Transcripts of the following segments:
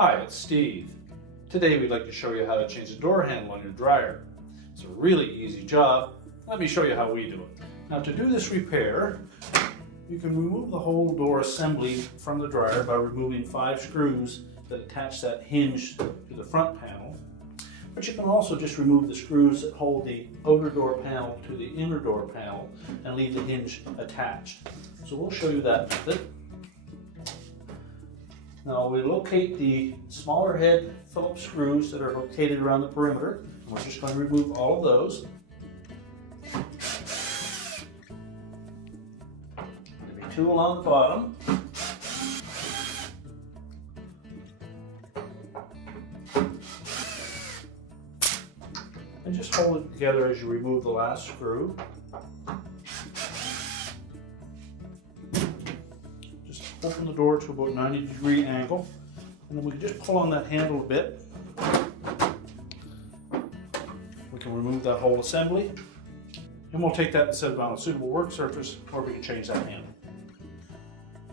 Hi, it's Steve. Today we'd like to show you how to change the door handle on your dryer. It's a really easy job. Let me show you how we do it. Now to do this repair, you can remove the whole door assembly from the dryer by removing 5 screws that attach that hinge to the front panel. But you can also just remove the screws that hold the outer door panel to the inner door panel and leave the hinge attached. So we'll show you that method. Now we locate the smaller head Phillips screws that are located around the perimeter. And we're just going to remove all of those. There'll be 2 along the bottom. And just hold it together as you remove the last screw. Just open the door to about a 90-degree angle, and then we can just pull on that handle a bit. We can remove that whole assembly, and we'll take that and set it on a suitable work surface, or we can change that handle.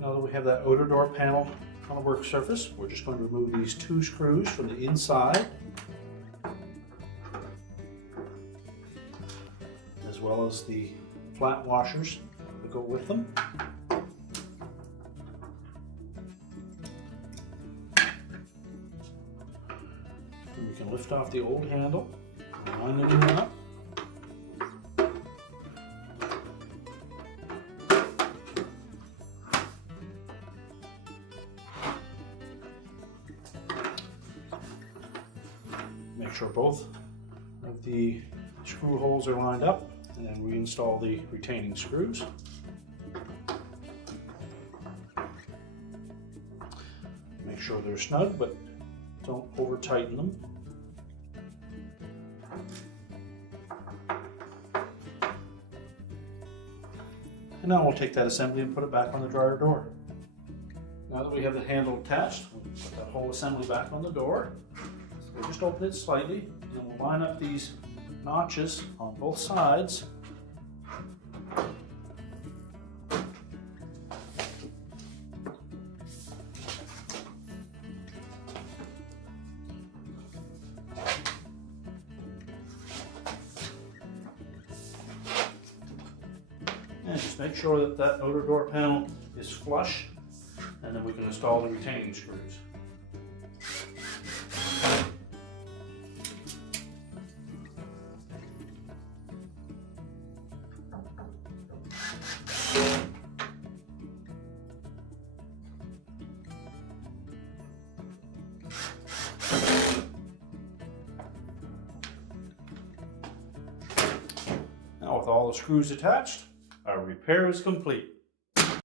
Now that we have that outer door panel on a work surface, we're just going to remove these 2 screws from the inside, as well as the flat washers that go with them. And we can lift off the old handle, line the new one up. Make sure both of the screw holes are lined up, and then reinstall the retaining screws. Make sure they're snug, but don't over tighten them. And now we'll take that assembly and put it back on the dryer door. Now that we have the handle attached, we'll put that whole assembly back on the door. So we'll just open it slightly, and we'll line up these notches on both sides. And just make sure that that outer door panel is flush, and then we can install the retaining screws. Now with all the screws attached, our repair is complete.